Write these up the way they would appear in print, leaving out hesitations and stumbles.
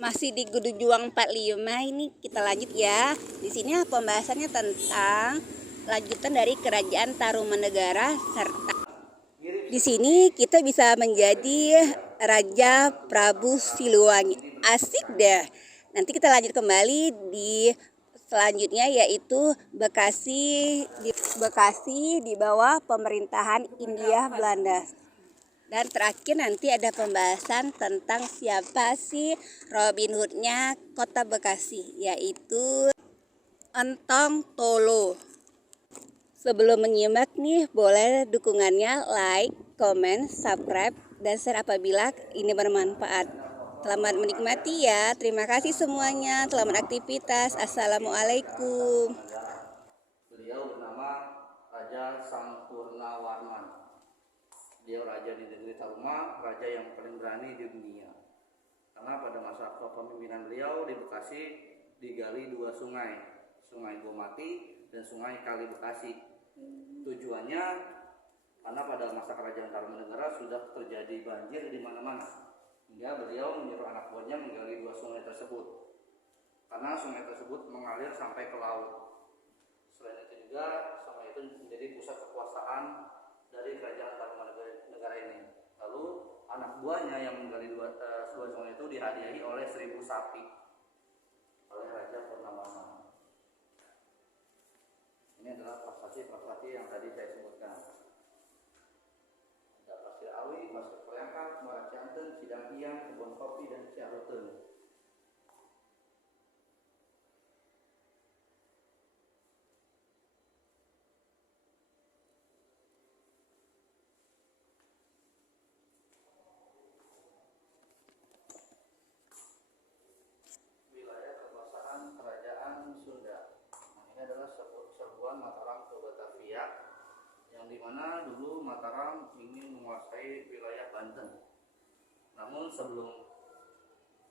Masih di Gudu Juang 45, ini kita lanjut ya. Di sini pembahasannya tentang lanjutan dari Kerajaan Tarumanegara, serta di sini kita bisa menjadi Raja Prabu Siliwangi. Asik deh. Nanti kita lanjut kembali di selanjutnya, yaitu Bekasi di bawah pemerintahan Hindia Belanda. Dan terakhir nanti ada pembahasan tentang siapa sih Robin Hood-nya Kota Bekasi, yaitu Entong Tolo. Sebelum menyimak nih, boleh dukungannya like, comment, subscribe, dan share apabila ini bermanfaat. Selamat menikmati ya. Terima kasih semuanya. Selamat aktivitas. Assalamualaikum. Beliau bernama Raja Sampurnawarman. Dia raja di negeri Taruma, raja yang paling berani di dunia. Karena pada masa kepemimpinan beliau di Bekasi digali dua sungai, Sungai Gomati dan Sungai Kali Bekasi. Tujuannya karena pada masa kerajaan Tarumanegara sudah terjadi banjir di mana-mana, hingga beliau menyuruh anak buahnya menggali dua sungai tersebut. Karena sungai tersebut mengalir sampai ke laut. Selain itu juga sungai itu menjadi pusat kekuasaan dari kerajaan Tarumanegara ini. Lalu anak buahnya yang menggali dua sungai itu dihadiahi oleh 1000 sapi oleh Raja Purnawama. Ini adalah prestasi-prestasi yang tadi saya sebutkan. Ada Pasir Awi, Pasir Koyaka, Muara Cianten, Sidang Hiang, Kebun Kopi, dan Ciaruten. Yang dimana dulu Mataram ingin menguasai wilayah Banten. Namun sebelum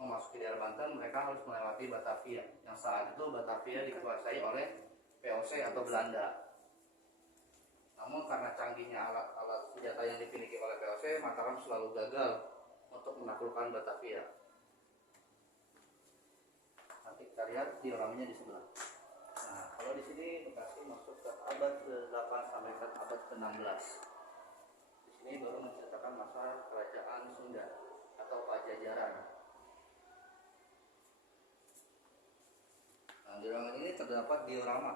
memasuki daerah Banten, mereka harus melewati Batavia. Yang saat itu Batavia dikuasai oleh VOC atau Belanda. Namun karena canggihnya alat-alat senjata yang dimiliki oleh VOC, Mataram selalu gagal untuk menaklukkan Batavia. Nanti kita lihat dioramanya di sebelah. Nah, kalau di sini Bekasi masuk ke abad ke-8 sampai ke abad ke-16. Di sini baru menceritakan masa kerajaan Sunda atau Pajajaran. Nah, diorama ini terdapat diorama.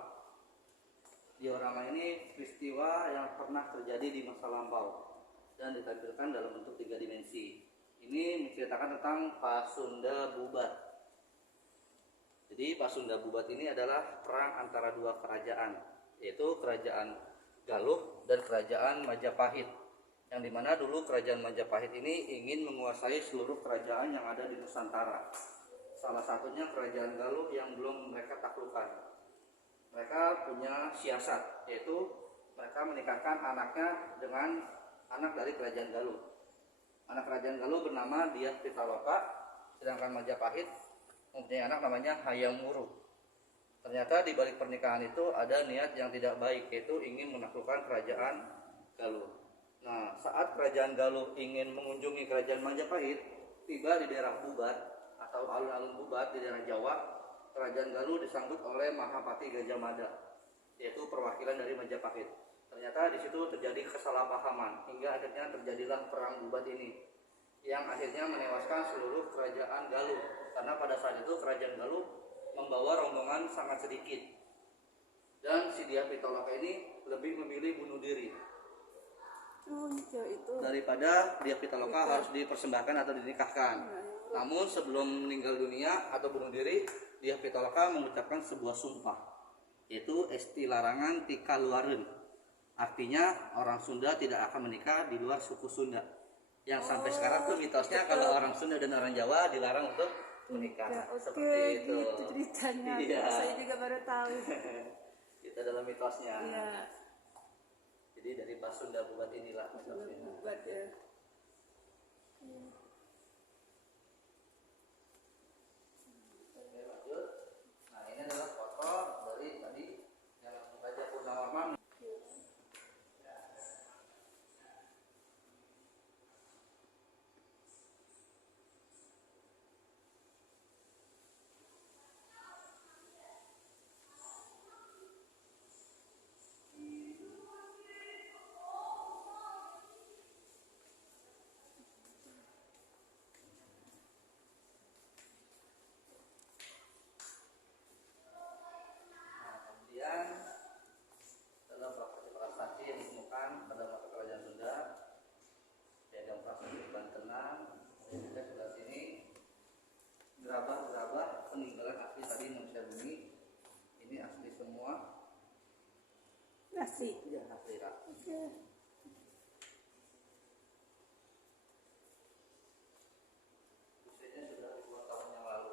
Diorama ini peristiwa yang pernah terjadi di masa lampau dan ditampilkan dalam bentuk 3 dimensi. Ini menceritakan tentang Pasunda Bubat. Jadi Pasunda Bubat ini adalah perang antara dua kerajaan, yaitu kerajaan Galuh dan kerajaan Majapahit. Yang dimana dulu kerajaan Majapahit ini ingin menguasai seluruh kerajaan yang ada di Nusantara. Salah satunya kerajaan Galuh yang belum mereka taklukkan. Mereka punya siasat, yaitu mereka menikahkan anaknya dengan anak dari kerajaan Galuh. Anak kerajaan Galuh bernama Dyah Pitaloka, sedangkan Majapahit mempunyai anak namanya Hayam Wuruk. Ternyata di balik pernikahan itu ada niat yang tidak baik, yaitu ingin menaklukkan kerajaan Galuh. Nah, saat kerajaan Galuh ingin mengunjungi kerajaan Majapahit, tiba di daerah Bubat atau alun-alun Bubat di daerah Jawa, kerajaan Galuh disambut oleh Mahapati Gajah Mada, yaitu perwakilan dari Majapahit. Ternyata di situ terjadi kesalahpahaman hingga akhirnya terjadilah perang Bubat ini, yang akhirnya menewaskan seluruh kerajaan Galuh. Karena pada saat itu kerajaan Galuh membawa rombongan sangat sedikit, dan si Dyah Pitaloka ini lebih memilih bunuh diri daripada Dyah Pitaloka harus dipersembahkan atau dinikahkan. Namun sebelum meninggal dunia atau bunuh diri, Dyah Pitaloka mengucapkan sebuah sumpah, yaitu Esti Larangan Tika Luareun. Artinya orang Sunda tidak akan menikah di luar suku Sunda. Yang sampai sekarang tuh mitosnya kalau orang Sunda dan orang Jawa dilarang untuk menikah. Seperti itu. Gitu ceritanya. Iya. Saya juga baru tahu. Itu adalah mitosnya. Iya. Jadi dari Pasunda Bubat inilah mitosnya. Bubat ya. Oke, lanjut. Nah, ini adalah foto dari tadi yang Raja Purnawama. peninggalan asli tadi manusia bumi. Ini asli semua. Asli. Iya, asli Kak. Oke. Usianya sudah ribuan tahun yang lalu.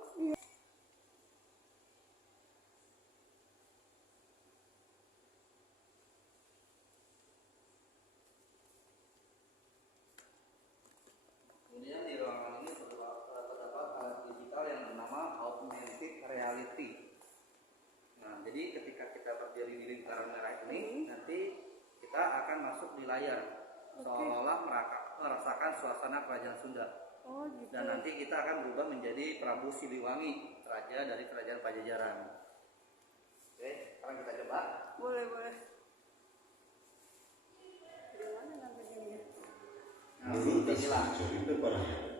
Kemudian di ruangan ini terdapat alat digital yang bernama augmented reality. Nah, jadi ketika kita berdiri di lingkaran merah ini, nanti kita akan masuk di layar, seolah-olah merasakan suasana kerajaan Sunda. Oh gitu. Dan nanti kita akan berubah menjadi Prabu Siliwangi, raja dari kerajaan Pajajaran. Oke, sekarang kita coba. Boleh. Dari mana namanya? Menurut kisah cerita Parahyangan,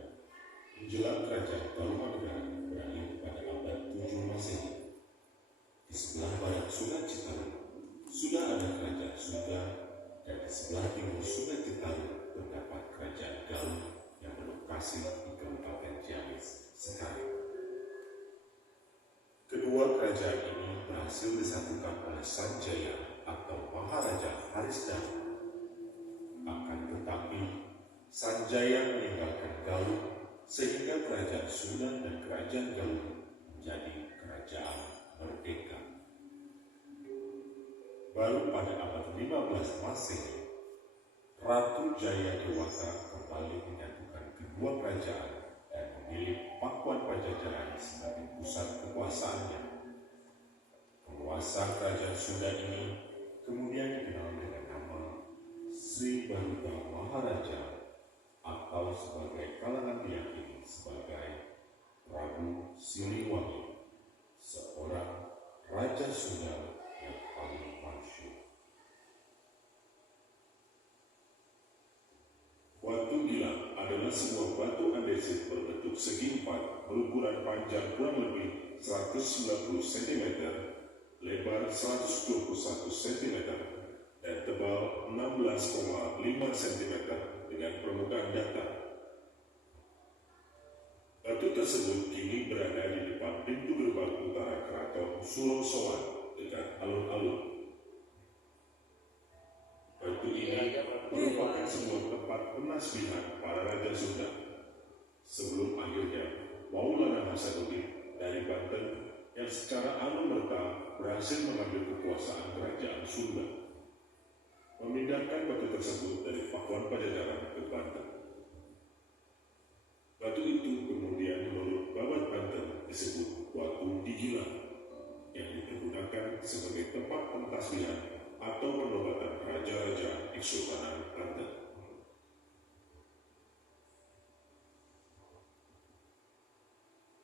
menjelang kerajaan Tarumanegara berakhir pada abad 7 Masehi, di sebelah barat Sungai Citarum sudah ada kerajaan Sunda, dan di sebelah timur Sungai Citarum terdapat kerajaan Galuh yang berlokasi di Kabupaten Ciamis sekarang. Kedua kerajaan ini berhasil disatukan oleh Sanjaya atau Maharaja Harisdhara. Akan tetapi Sanjaya meninggalkan Galuh sehingga kerajaan Sunda dan kerajaan Galuh menjadi kerajaan merdeka. Baru pada abad 15 Masehi, Ratu Jayadewata kembali menyatukan kedua kerajaan dan memilih Pakuan Pajajaran sebagai pusat kekuasaannya. Penguasa kerajaan Sunda ini kemudian dikenal dengan nama Sri Baruta Maharaja, atau sebagai kalangan diyakini sebagai Prabu Siliwangi, seorang raja Sunda yang paling masyhur. Batu Gilang adalah sebuah batu andesit berbentuk segi empat berukuran panjang kurang lebih 190 cm, lebar 121 cm, dan tebal 16,5 cm dengan permukaan datar. Batu tersebut kini berada di depan pintu gerbang utara Keraton Surosoan dekat alun-alun. Batu ini merupakan sebuah tempat penasbihan para raja Sunda sebelum akhirnya Maulana Hasanuddin dari Banten yang secara anumerta berhasil mengambil kekuasaan kerajaan Sunda, memindahkan batu tersebut dari Pakuan Pajajaran ke Banten. Batu itu kemudian menurut Babat Banten disebut Batu Digilang, yang dipergunakan sebagai tempat pentasbihan atau penobatan raja-raja di Sultanan Banten.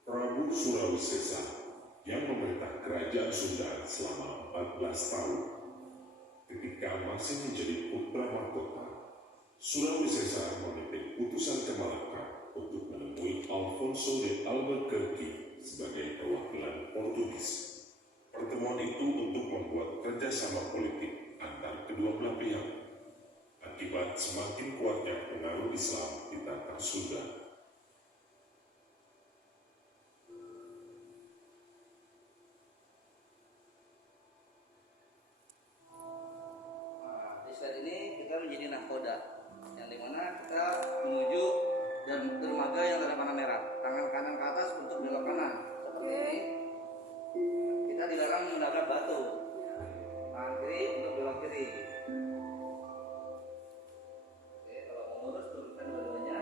Prabu Surawisesa yang memerintah kerajaan Sunda selama 14 tahun. Ketika masih menjadi putra mahkota, Surawisesa memimpin utusan ke Malaka untuk menemui Alfonso de Albuquerque sebagai perwakilan Portugis. Pertemuan itu untuk membuat kerjasama politik antar kedua belah pihak akibat semakin kuatnya pengaruh Islam di tanah Sunda. Saat ini kita menjadi nahkoda, yang dimana kita menuju dan dermaga yang ada warna merah. Tangan kanan ke atas untuk belok kanan, seperti ini. Kita dilarang menabrak batu. Tangan kiri untuk belok kiri. Oke, kalau mau lurus turunkan dua-duanya.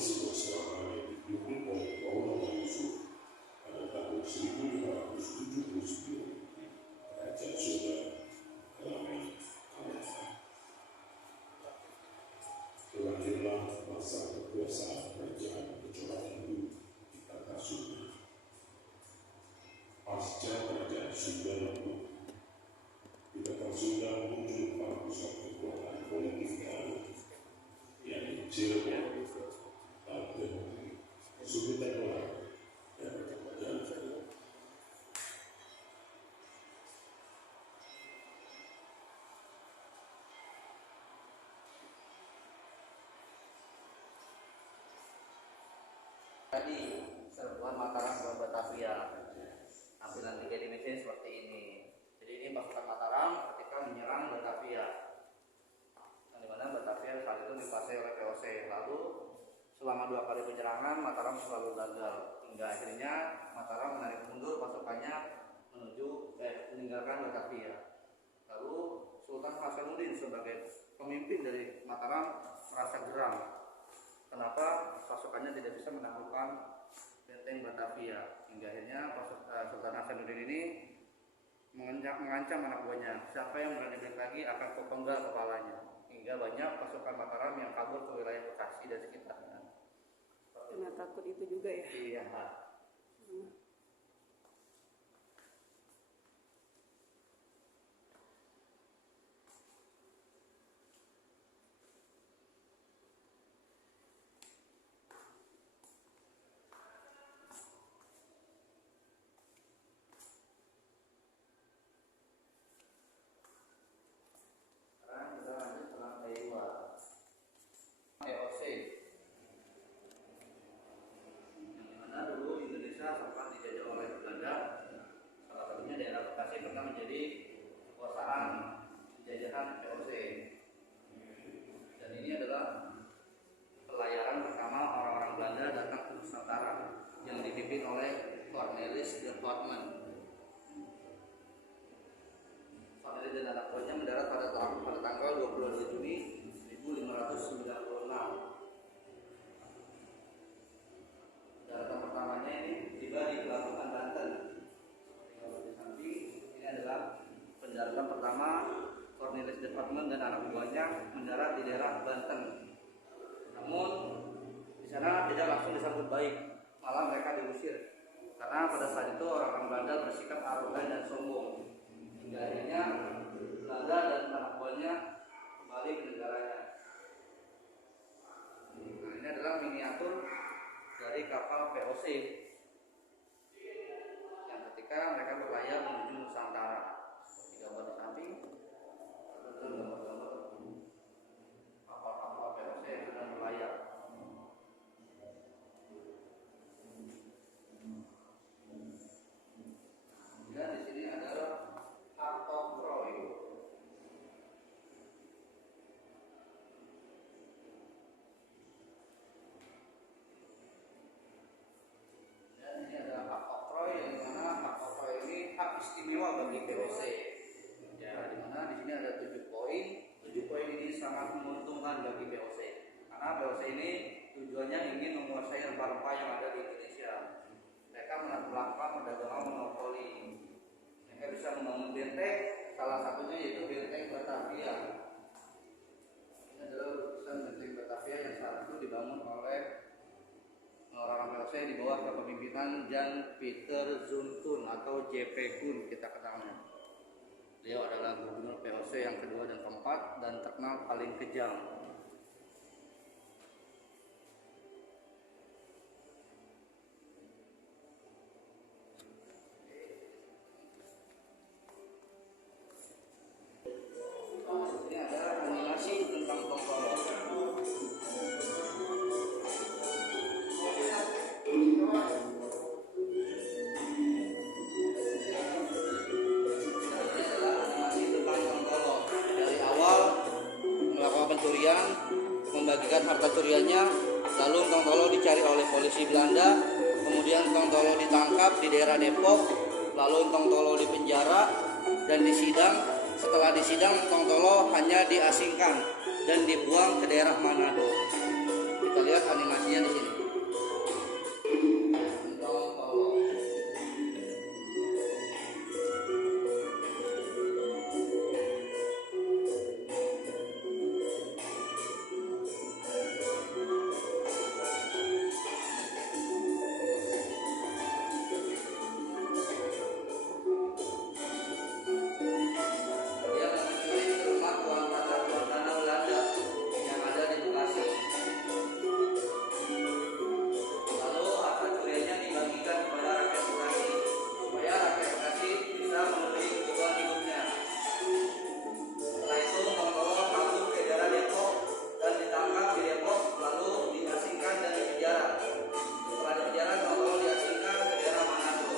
sebuah serangan yang dipimpin oleh Maulana Yusuf pada tahun 1579, Kerajaan Sunda mengalami kekalahan. Berakhirlah masa kekuasaan kerajaan kecorak Hindu di tanah Sunda. Pasca kerajaan Sunda lumpuh, di tanah Sunda muncul para pusat kekuatan politik baru, yakni Cirebon, Banten, Sumatera Barat, dan Jawa. Tadi serbuan Mataram ke Batavia, tampilan 3 dimensi seperti ini. Jadi ini pasukan Mataram ketika menyerang Batavia, yang dimana Batavia saat itu dikuasai oleh VOC. Lalu selama 2 kali penyerangan Mataram selalu gagal, hingga akhirnya Mataram menarik mundur pasukannya meninggalkan Batavia. Lalu Sultan Hasanuddin sebagai pemimpin dari Mataram merasa geram. Kenapa pasukannya tidak bisa menaklukkan benteng Batavia, hingga akhirnya Sultan Hasanuddin ini mengancam anak buahnya, siapa yang berani balik lagi akan kupenggal kepalanya, hingga banyak pasukan Mataram yang kabur ke wilayah Bekasi dan sekitarnya. Karena takut itu juga ya. Iya. Dan anak buahnya mendarat di daerah Banten. Namun di sana tidak langsung disambut baik, malah mereka diusir karena pada saat itu orang-orang Belanda bersikap arogan dan sombong. Hingga akhirnya Belanda dan anak buahnya kembali ke negaranya. Nah, ini adalah miniatur dari kapal VOC yang ketika mereka berlayar menuju Nusantara. Gambar di samping gambar-gambar kapal-kapal VOC yang sedang berlayar. Dan di sini adalah Heart of Troy. Dan ini adalah Heart of Troy, yang dimana Heart of Troy ini hak istimewa bagi VOC. Ya, dimana di sini ada 7 poin. 7 poin ini sangat menguntungkan bagi VOC karena VOC ini tujuannya ingin menguasai rempah-rempah yang ada di Indonesia. Mereka melakukan perdagangan monopoli. Mereka bisa membangun benteng, salah satunya yaitu benteng Batavia. Ini adalah lukisan benteng Batavia yang saat itu dibangun oleh orang-orang VOC di bawah kepemimpinan Jan Pieter Zumthor atau JP Gun kita kenalnya. Beliau adalah gubernur VOC yang kedua dan keempat dan terkenal paling kejam. Ini adalah animasi tentang Tongkolo. Pencurian, membagikan harta curiannya, lalu Tongkolo dicari oleh polisi Belanda, kemudian Tongkolo ditangkap di daerah Depok, lalu Tongkolo dipenjara dan disidang. Setelah disidang, Tongkolo hanya diasingkan dan dibuang ke daerah Manado. Kita lihat animasinya di sini. Tolo. Dia mencuri ke rumah tuan tanah Belanda yang ada di Bekasi. Lalu harta curiannya dibagikan kepada rakyat Bekasi supaya rakyat Bekasi bisa memenuhi kebutuhan hidupnya. Setelah itu Tong Tolo kabur ke daerah Depok dan ditangkap di Depok, lalu diasingkan dan dipenjara. Setelah dipenjara, Tong Tolo diasingkan ke daerah Manado.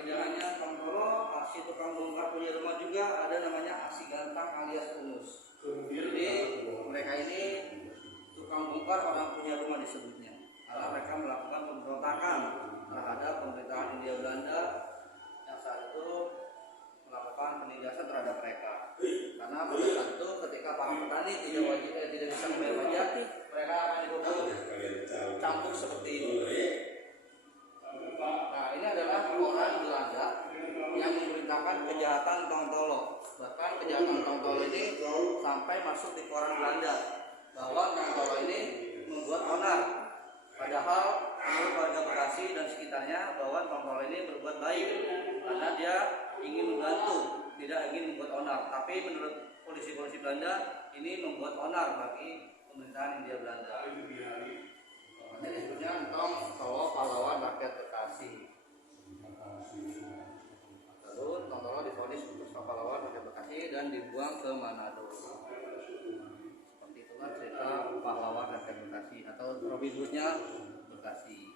Tidak hanya Tong Tolo, si tukang bongkar punya rumah juga ada namanya Aksi Gantang alias Unus. Jadi mereka ini tukang bongkar orang punya rumah disebutnya, karena mereka melakukan pemberontakan terhadap pemerintahan Hindia Belanda yang saat itu melakukan penindasan terhadap mereka. Karena pada saat itu ketika para petani tidak bisa membayar pajak, mereka akan dibobol campur seperti ini. Nah, ini adalah orang Belanda yang memerintahkan kejahatan Tong Tolo. Bahkan kejahatan Tong Tolo ini sampai masuk di koran Belanda bahwa Tong Tolo ini membuat onar. Padahal menurut warga Bekasi dan sekitarnya bahwa Tong Tolo ini berbuat baik karena dia ingin membantu, tidak ingin membuat onar. Tapi menurut polisi-polisi Belanda ini membuat onar bagi pemerintahan Hindia Belanda. Makanya disebutnya Tong Tolo pahlawan rakyat Bekasi. Lalu Tong Tolo divonis untuk pahlawan rakyat Bekasi dan dibuang ke Manado. Seperti itulah cerita pahlawan rakyat Bekasi atau Robin Hood-nya Bekasi.